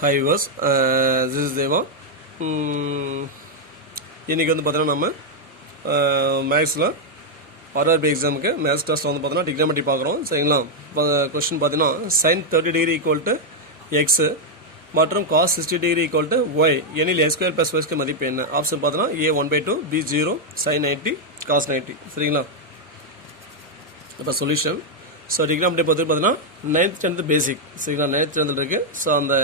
Hi viewers, this is Deva. இன்னைக்கு வந்து பார்த்தீங்கன்னா நம்ம மேக்ஸில் ஆர்ஆர்பி எக்ஸாமுக்கு மேக்ஸ் கிளாஸில் வந்து பார்த்தீங்கன்னா டிக்னாமெட்ரி பார்க்குறோம். சரிங்களா? கொஸ்டின் பார்த்தீங்கன்னா sin 30 degree equal to X மற்றும் cos 60 degree equal to Y எனில் எக்ஸ் ஸ்கொயர் ப்ளஸ் ஒய்ஸ்க்கு மதிப்பு என்ன? ஆப்ஷன் பார்த்தீங்கன்னா A1/2, B0, sin 90, cos 90. சரிங்களா? இப்போ சொல்யூஷன். ஸோ டிக்னாமெட்ரி பார்த்தீங்கன்னா 9th 10th பேசிக். சரிங்களா? 9th 10th இருக்குது. ஸோ அந்த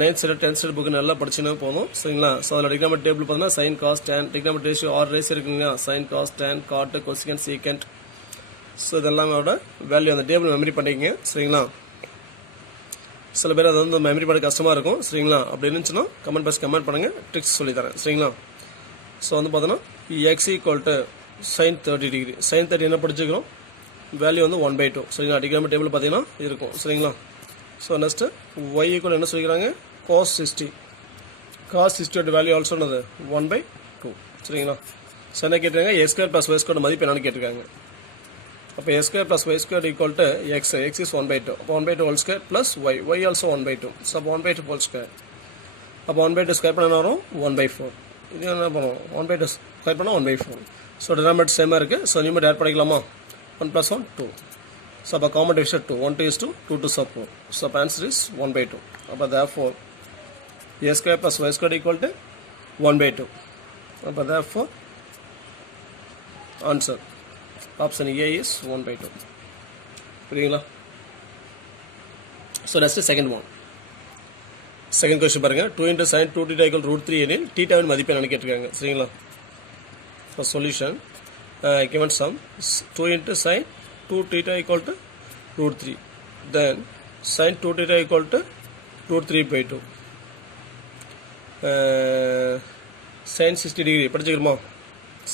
9th standard 10th standard book நல்லா படிச்சுன்னா போதும். சரிங்களா? ஸோ அதில் டிக்னாமெட்ரி டேபிள் பார்த்தீங்கன்னா sine cos tan trigonometry ratio 6 ரேஸ் இருக்குங்க. Sine cos tan cot cosecant secant. So இதெல்லாமே வேல்யூ அந்த டேபிள் மெமரி பண்ணிக்கங்க. சரிங்களா? சில பேர் அது வந்து மெமரி பண்ண கஷ்டமாக இருக்கும். சரிங்களா? அப்படி இருந்துச்சுன்னா கமெண்ட் பாக்ஸ் கமெண்ட் பண்ணுங்கள், ட்ரிக்ஸ் சொல்லித்தரேன். சரிங்களா? ஸோ வந்து பார்த்தோன்னா X equal to sine 30 degree. Sine 30 என்ன படிச்சுக்கிறோம்? வேல்யூ வந்து 1/2. சரிங்களா? டிக்னாமெட்ரி டேபிள் பார்த்தீங்கன்னா இருக்கும். சரிங்களா? ஸோ நெக்ஸ்ட்டு ஒய் ஈக்குவல் என்ன சொல்லிக்கிறாங்க? cos 60. cos 60 வேல்யூ ஆல்சோ என்னது? 1/2. சரிங்களா? ஸோ என்ன கேட்டிருக்காங்க? X square plus Y square மதிப்பு என்னன்னு கேட்டிருக்காங்க. அப்போ X square plus Y square equal to X is 1/2. அப்போ 1/2 whole square plus Y also 1/2. So அப்போ 1/2 ஹோல் ஸ்கொயர். அப்போ 1/2 ஸ்கொயர் பண்ண என்ன வரும்? 1/4. இது என்ன பண்ணுவோம்? 1/2 ஸ்கொயர் பண்ணால் 1/4. ஸோ டினாமினேட்டர் சேமாக இருக்குது. ஸோ நியூமரேட்டர் ஆட் பண்ணிக்கலாமா? 1 + 1 2. So, அப்போ common division 2. 1 to is 2, 2 to sub 4. So, answer is 1/2. அப்போ therefore, a square plus y square equal to 1/2. அப்போ therefore, answer option A is 1/2. புரியுங்களா? So, next is second one. Second question பாருங்க. 2 into sin 2 theta equal √3 எனில் தீட்டாவின் மதிப்பு என்னன்னு கேட்டிருக்காங்க. சரிங்களா? For solution, given sum 2 into sin 2 theta equal to √3. Then sin 2 theta equal to √3/2. Sin 60 degree படிச்சுக்கிறோமா?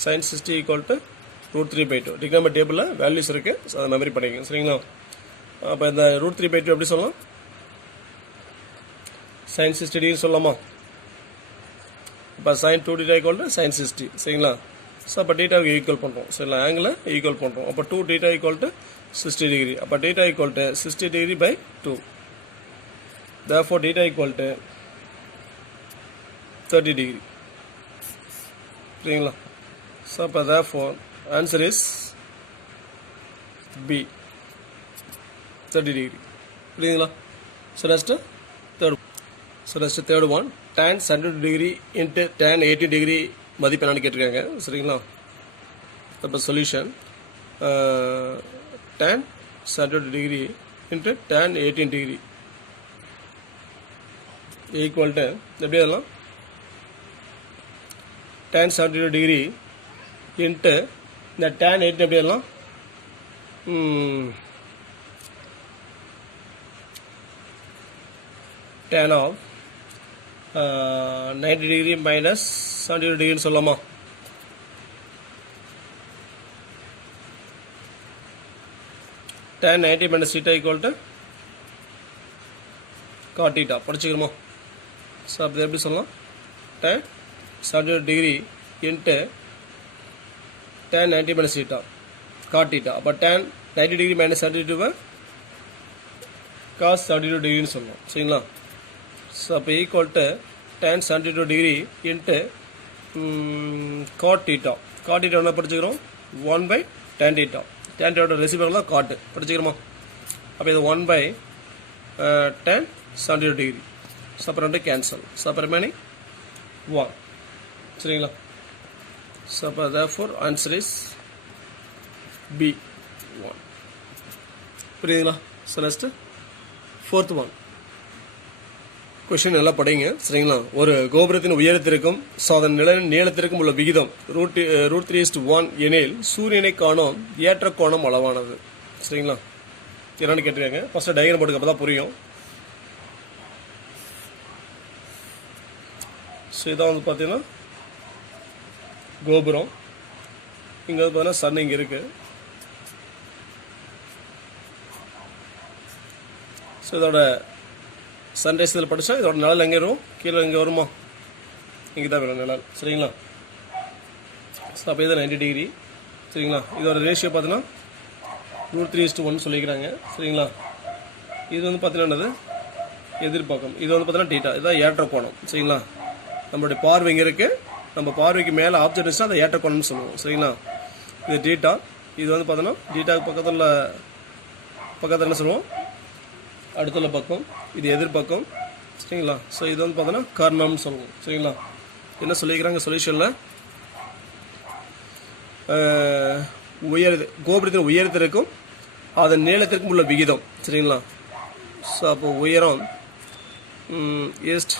sin 60 equal to √3/2. டிக்னாமெட்ரி டேபிளில் values இருக்குது. So அதை மெமரி பண்ணிக்கங்க. சரிங்களா? அப்போ இந்த √3/2 எப்படி சொல்லலாம்? sin 60 டிகிரி சொல்லலாமா? இப்போ sin 2 theta equal to sin 60. சரிங்களா? ஸோ அப்போ டீட்டாவுக்கு ஈக்குவல் பண்ணுறோம். சரிங்களா? ஆங்கிளை ஈக்குவல் பண்ணுறோம். அப்போ 2 theta equal to 60 degree. அப்போ theta equal to 60 degree by 2. Therefore, theta equal to 30 degree. சரிங்களா? ஸோ அப்போ therefore, answer is B, 30 degree. புரியுதுங்களா? So next third one. tan 70 degree into tan 80 degree மதிப்பு என்னன்னு கேட்டிருக்காங்க. சரிங்களா? அப்போ solution tan 70 degree into tan 18 degree equal to எப்படி அதெல்லாம்? tan 70 degree into இந்த tan 18 எப்படி அதெல்லாம்? tan of 90 degree minus 70 degree சொல்லலாமா? tan 90 minus theta equal to cot theta படிச்சுக்கிறோமா? ஸோ அப்படி எப்படி சொல்லலாம்? tan 70 degree into tan 90 minus theta cot theta. அப்போ tan 90 degree minus 72 cos 72 டிகிரின்னு சொல்லலாம். சரிங்களா? ஸோ அப்போ equal to tan 72 degree into cot theta. cot theta என்ன படிச்சுக்கிறோம்? 1/tan theta. tan theta ரெசிபியர்லாம் காட்டு படிச்சுக்கிறோமா? அப்போ இது 1/tan 70 degree. ஸோ அப்புறம் ரெண்டு கேன்சல். ஸோ அப்போ ரிமைனிங் 1. சரிங்களா? ஸோ அப்போ therefore answer is B, 1. புரியுதுங்களா? So next fourth one. Question நல்லா படிங்க. சரிங்களா? ஒரு கோபுரத்தின் உயரத்திற்கும் ஸோ அதன் நீளத்திற்கும் உள்ள விகிதம் √3:1 எனில் சூரியனை காணும் ஏற்ற கோணம் அளவானது. சரிங்களா? என்னன்னு கேட்டிருக்காங்க. ஃபர்ஸ்ட் டயக்ராம் போட்டுக்க அப்போ தான் புரியும். ஸோ இதான் வந்து பார்த்தீங்கன்னா கோபுரம். இங்கே வந்து பார்த்தீங்கன்னா சன் இங்கே இருக்குது. ஸோ இதோட சன்ரைஸ் இதில் படித்தா இதோட நிழல் எங்கே வரும்? கீழே இங்கே வருமா? இங்கே தான் வரும் நிழல். சரிங்களா? ஸோ அப்போ இது 90 டிகிரி. சரிங்களா? இதோட ரேஷியோ பார்த்தீங்கன்னா √3:1 சொல்லிக்கிறாங்க. சரிங்களா? இது வந்து பார்த்தீங்கன்னா எதிர்பக்கம். இது வந்து பார்த்தீங்கன்னா டீட்டா. இதுதான் ஏற்ற கோணம். சரிங்களா? நம்மளுடைய பார்வை இங்கே இருக்குது. நம்ம பார்வைக்கு மேலே ஆப்ஜெக்ட் வச்சுன்னா அதை ஏற்ற கோணம்னு சொல்லுவோம். சரிங்களா? இது டீட்டா. இது வந்து பார்த்தோன்னா டீட்டாவுக்கு பக்கத்தில் என்ன சொல்லுவோம், அடுத்துள்ள பக்கம். இது எதிர்பக்கம். சரிங்களா? ஸோ இது வந்து பார்த்தோன்னா கர்ணம்னு சொல்லுவோம். சரிங்களா? என்ன சொல்லிக்கிறாங்க சொல்யூஷனில், கோபுரத்தின் உயரத்திற்கும் அதன் நீளத்திற்கும் உள்ள விகிதம். சரிங்களா? ஸோ அப்போ உயரம் ஈஸ்ட்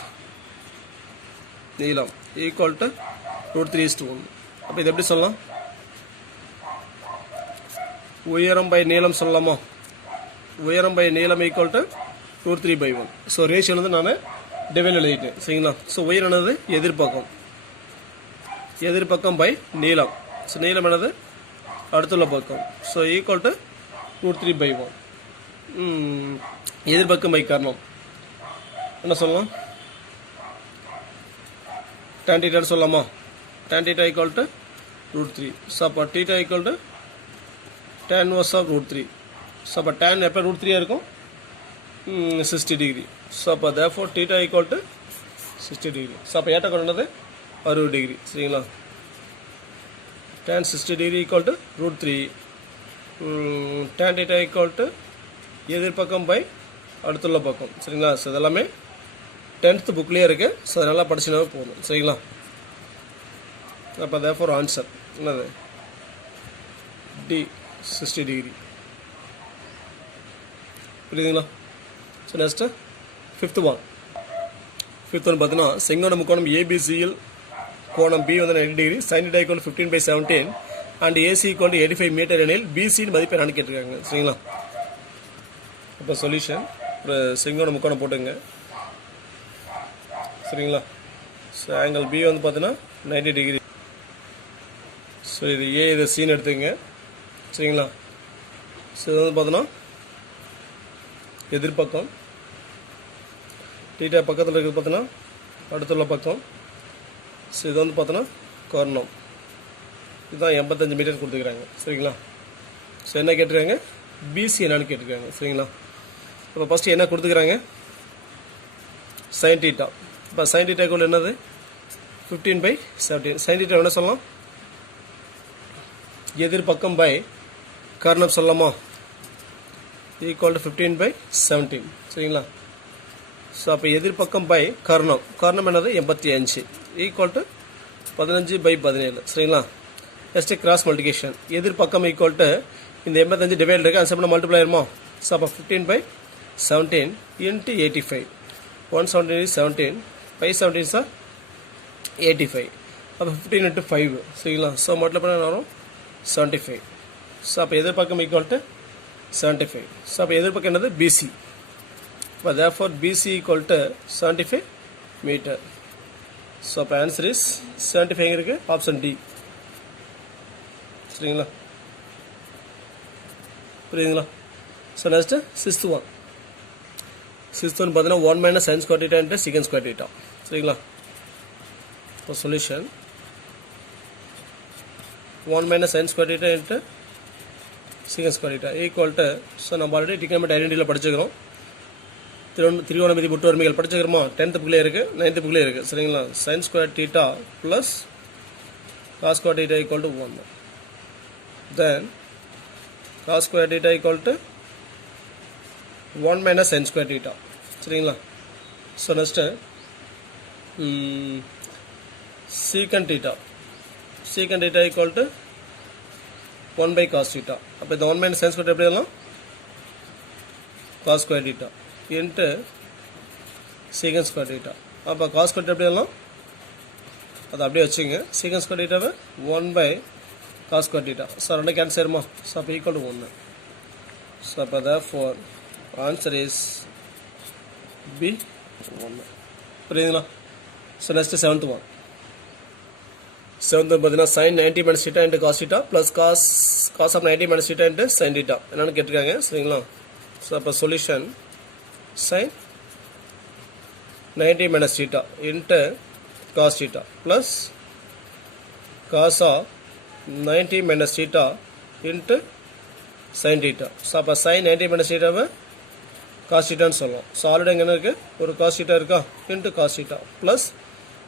நீளம் ஈக்குவல் டு √3:1. அப்போ இது எப்படி சொல்லலாம், உயரம் பை நீளம் சொல்லலாமா? உயரம் பை நீளம் ஈக்குவல் டு √3/1. ஸோ ரேஷியோ வந்து நான் டிவைட் எழுதிட்டேன். சரிங்களா? ஸோ உயரம் என்னது, எதிர்பக்கம் பை நீளம். ஸோ நீளம் என்னது, அடுத்துள்ள பக்கம். So equal to √3/1. எதிர்பக்கம் பை கர்ணம் என்ன சொல்லலாம், tan θ சொல்லலாமா? tan θ equal to √3. ஸோ அப்போ θ equal to tan inverse of √3. So அப்போ tan எப்போ √3 இருக்கும், 60 டிகிரி. ஸோ அப்போ therefore θ equal to 60 degree. So அப்போ ஏற்ற கோணம் என்னது, 60 டிகிரி. சரிங்களா? tan 60 degree equal to √3. tan θ equal to எதிர்பக்கம் பை அடுத்துள்ள பக்கம். சரிங்களா? ஸோ இதெல்லாமே 10th புக்லேயே இருக்குது. ஸோ நல்லா படிச்சுனாவே போதும். சரிங்களா? அப்போ therefore ஆன்சர் என்னது, டி 60 டிகிரி. புரியுதுங்களா? ஸோ நெக்ஸ்ட்டு ஃபிஃப்த் ஒன் பார்த்தீங்கன்னா, செங்கோண முக்கோணம் ஏபிசியில் கோணம் பி வந்து 90 degree, sin θ equal 15/17 and AC equal 85 metre எனில் பிசியின் மதிப்பு என்னன்னு கேட்டிருக்காங்க. சரிங்களா? இப்போ சொல்யூஷன், ஒரு செங்கோண முக்கோணம் போட்டுங்க. சரிங்களா? ஸோ ஆங்கிள் பி வந்து பார்த்தீங்கன்னா 90 டிகிரி. ஸோ இது ஏ, இது சீன் எடுத்துங்க. சரிங்களா? ஸோ இது வந்து பார்த்தோன்னா எதிர்பக்கம், டீட்டா பக்கத்தில் இருக்கிறது பார்த்தோன்னா அடுத்துள்ள பக்கம். ஸோ இது வந்து பார்த்தோன்னா கர்ணம். இதுதான் 85 மீட்டர் கொடுத்துக்கிறாங்க. சரிங்களா? ஸோ என்ன கேட்டிருக்காங்க, பிசி என்னன்னு கேட்டிருக்காங்க. சரிங்களா? இப்போ ஃபஸ்ட்டு என்ன கொடுத்துக்கிறாங்க, sin θ. இப்போ sin θ ஈக்குவல் என்னது, 15/17. sin θ என்ன சொல்லலாம், எதிர்பக்கம் பை கர்ணம் சொல்லலாமா, ஈக்குவல் டு 15/17. சரிங்களா? ஸோ அப்போ எதிர்பக்கம் பை கர்ணம் என்னது 85 ஈக்குவல் டு 15/17. சரிங்களா? நெக்ஸ்ட்டு கிராஸ் மல்டிகேஷன், எதிர்பக்கம் ஈக்குவல் டு இந்த 85 டிவைட் இருக்குது, அந்த சம்பளம் மல்டிப்ளை ஆயிருமா. ஸோ அப்போ 15/17 இன்ட்டு 85. 117 is 17, 517 is 85. அப்போ 15 into 5. சரிங்களா? ஸோ மல்டிப்ளை பண்ண வரும் 75. ஸோ அப்போ எதிர்பக்கம் ஈக்குவல் டு 75. ஸோ அப்போ எதிர்பக்கம் என்னது, பிசி. இப்போ therefore BC equal to 75 meter. So அப்போ ஆன்சர் இஸ் 75 எங்கே இருக்குது, ஆப்ஷன் டி. சரிங்களா? புரியுதுங்களா? ஸோ நெக்ஸ்ட்டு சிக்ஸ்த் ஒன் பார்த்தீங்கன்னா 1 - sin square θ into secant square θ. சரிங்களா? இப்போ solution 1 - sin square θ into secant square θ equal to, so நம்ம ஆல்ரெடி டிக்னமெண்ட் ஐடென்டிட்டியில் படிச்சுக்கிறோம். திரிகோணமிதி முட்டு வறுமைகள் படிச்சுக்கிறோமா, 10th புக்லேயே இருக்குது, 9th புக்லேயே இருக்குது. சரிங்களா? sin square θ plus cos square θ equal to 1. Then cos square θ equal to 1 - sin square θ. சரிங்களா? So next secant θ equal to 1/cos θ. அப்போ இந்த 1 - sin square எப்படி எழுதலாம், cos square θ into secant square θ. அப்போ cos square θ எப்படி எழுதலாம், அதை அப்படியே வச்சுங்க. secant square θ 1/cos square θ. So ரெண்டு கேன்சல் ஆயிருமா. ஸோ அப்போ ஈக்குவல் டு 1. ஸோ அப்போ therefore ஆன்சர் இஸ் பி 1. புரியுதுங்களா? ஸோ நெக்ஸ்ட்டு செவன்த் ஒன் பார்த்தீங்கன்னா sin 90 - θ into cos θ plus cos of 90 - θ into sin θ என்னன்னு கேட்டிருக்காங்க. சரிங்களா? ஸோ அப்போ solution sin 90 - θ into cos θ plus cos of 90 - θ into sin θ. So அப்போ sin 90 - θவை cos தீட்டான்னு சொல்லலாம். ஸோ ஆல்ரெடி எங்கே இருக்குது, ஒரு காஸ் தீட்டா இருக்கா, into cos theta plus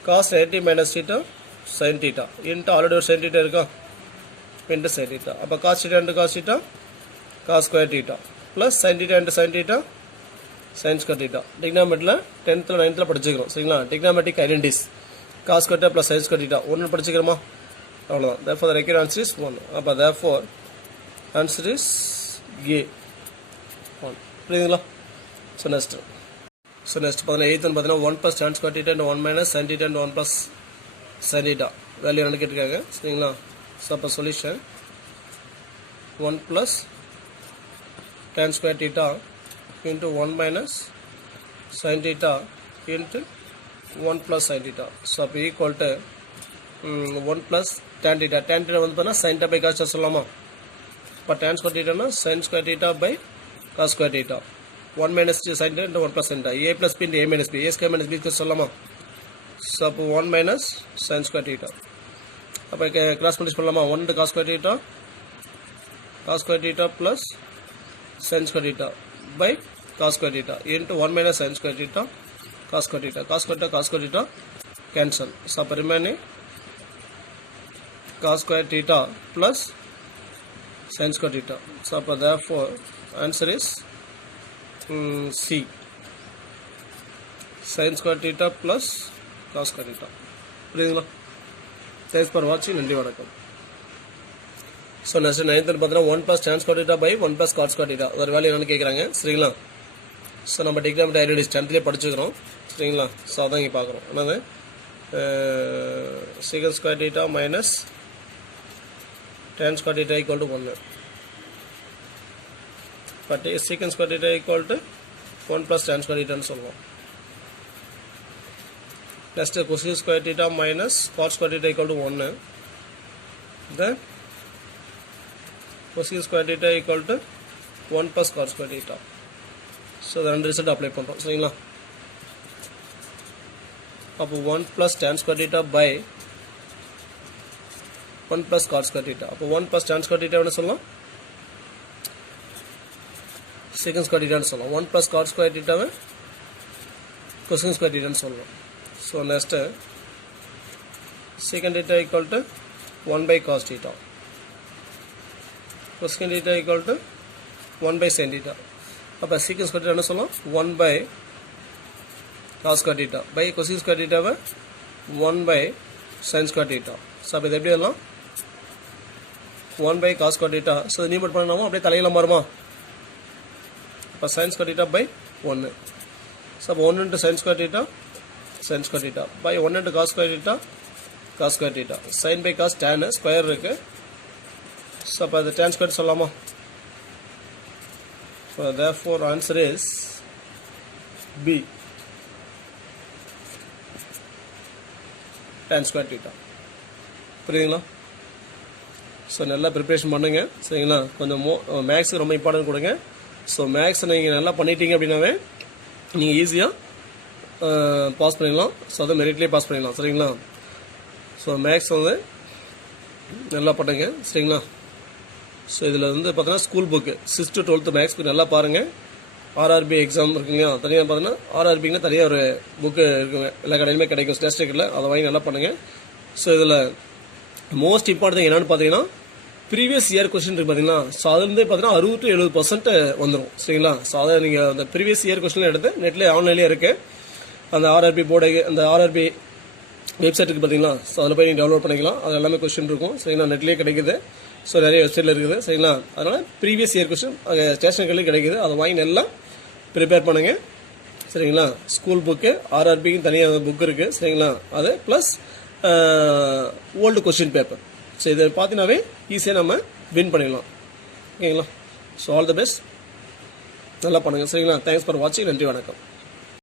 cos 90 minus theta sine theta into already ஒரு சைன் தீட்டா இருக்கா, இன்ட்டு சைன் தீட்டா. அப்போ cos theta into cos theta cos square theta plus sine theta into sine theta sine square theta. டிக்னாமெட்டில் 10th 9th படிச்சுக்கிறோம் சரிங்களா. Trigonometric identities cos square plus sine square theta ஒன்று படிச்சுக்கிறோமா, அவ்வளோதான். therefore the required answer is 1. அப்போ therefore answer is A 1. புரியுதுங்களா. So next பார்த்தீங்கன்னா 8th பார்த்தீங்கன்னா 1 + tan square theta into 1 minus sin theta into 1 plus sin theta value என்ன கேட்டிருக்காங்க சரிங்களா. ஸோ அப்போ solution 1 + tan square theta into 1 minus sin theta into 1 plus sin theta. So அப்போ equal to 1 plus tan theta. tan theta வந்து பார்த்தீங்கன்னா sin theta by cos theta சொல்லலாமா. இப்போ tan square theta னா sin square theta by cos square theta. 1 minus sin theta into 1 plus sin theta. A plus b into a minus b. A square minus b square சொல்லலாமா. So அப்போ 1 minus sin square theta. அப்போ cross multiply பண்ணலாமா. 1 into cos square theta plus sin square theta by cos square theta into 1 minus sin square theta cos square theta. cos square theta cancel. So அப்போ remaining cos square theta plus sin square theta. So அப்போ therefore answer is C sin square theta plus cos square theta. புரியுதுங்களா. Thanks for watching. நன்றி வணக்கம். So next 9th பார்த்தீங்கன்னா 1 + tan square theta by 1 + cos square theta ஒரு value என்னன்னு கேட்குறாங்க சரிங்களா. So நம்ம டிக்னாமெட் ஐடென்டிஸ் 10th படிச்சுக்கிறோம் சரிங்களா. ஸோ அதான் இங்கே பார்க்குறோம். என்னது secant square theta minus tan square theta equal to 1. But secant square theta equal to 1 + tan square theta ன்னு சொல்லுவோம். Next cosecant square theta minus cot square theta equal to 1. Then cosecant square theta equal to 1 plus cot square theta. So அது ரெண்டு result apply பண்ணுறோம் சரிங்களா. அப்போ 1 plus tan square theta by 1 plus cot square theta. அப்போ 1 plus tan square theta என்ன சொல்லலாம், secant square theta ன்னு சொல்லலாம். 1 plus cot square theta cosecant square theta ன்னு சொல்லலாம். So next secant theta equal to 1 by cos theta. cosecant theta equal to 1 by sin theta. அப்போ secant square theta என்ன சொல்லலாம், 1 by cos square theta by cosecant square theta 1 by sin square theta. So அப்போ இது எப்படி வரலாம், 1 by cos square theta. So நீ மட்டும் பண்ணாமல் அப்படியே தலையில் மாறுமா. இப்போ sin square theta by 1. So அப்போ 1 into sin square theta by 1 into cos square theta. sin by cos tan square இருக்குது. ஸோ அப்போ அது tan ஸ்கொயர் சொல்லலாமா. So therefore answer is B tan square theta. புரியுதுங்களா. ஸோ நல்லா preparation பண்ணுங்க சரிங்களா. கொஞ்சம் மேக்ஸுக்கு ரொம்ப இம்பார்ட்டன்ட் கொடுங்க. ஸோ மேக்ஸ் நீங்கள் நல்லா பண்ணிட்டீங்க அப்படின்னாவே நீங்கள் ஈஸியாக பாஸ் பண்ணிடலாம். ஸோ அதை மெரிட்லேயே பாஸ் பண்ணிடலாம் சரிங்களா. ஸோ மேக்ஸ் வந்து நல்லா பண்ணுங்க சரிங்களா. ஸோ இதில் வந்து பார்த்தீங்கன்னா school book 6th to 12th maths நல்லா பாருங்கள். ஆர்ஆர்பி எக்ஸாம் இருக்குங்க தனியாக பார்த்தீங்கன்னா ஆர்ஆர்பிங்கன்னா தனியாக ஒரு புக்கு இருக்குங்க, எல்லா கடையிலுமே கிடைக்கும் ஸ்டேஸ்டிக்கில், அதை வாங்கி நல்லா பண்ணுங்கள். ஸோ இதில் மோஸ்ட் இம்பார்ட்டன்ட் என்னென்னு பார்த்தீங்கன்னா ப்ரீவியஸ் இயர் கொஸ்டின் இருக்குது பார்த்தீங்கன்னா. ஸோ அதுலேருந்தே பார்த்தீங்கன்னா 60-70% வந்துடும் சரிங்களா. ஸோ அதை நீங்கள் அந்த ப்ரீவியஸ் இயர் கொஸ்டின் எடுத்து நெட்லேயே ஆன்லைன்லேயே இருக்குது. அந்த ஆர்ஆர்பி போர்டு அந்த ஆர்ஆர்பி வெப்சைட்டுக்கு பார்த்தீங்களா. ஸோ அதில் போய் நீங்கள் டவுன்லோட் பண்ணிக்கலாம். அது எல்லாமே கொஸ்டின் இருக்கும் சரிங்களா. நெட்லேயே கிடைக்குது. ஸோ நிறைய வெப்சைட்டில் இருக்குது சரிங்களா. அதனால் ப்ரீவியஸ் இயர் கொஸ்டின் ஸ்டேஷனரிலையும் கிடைக்குது. அதை வாங்கி நல்லா ப்ரிப்பேர் பண்ணுங்கள் சரிங்களா. ஸ்கூல் புக்கு ஆர்ஆர்பிக்கும் தனியாக புக் இருக்குது சரிங்களா. அது plus old question paper. So இதை பார்த்தீங்கன்னாவே ஈஸியாக நம்ம வின் பண்ணிடலாம் ஓகேங்களா. ஸோ ஆல் தி பெஸ்ட், நல்லா பண்ணுங்கள் சரிங்களா. தேங்க்ஸ் ஃபார் வாட்சிங். நன்றி வணக்கம்.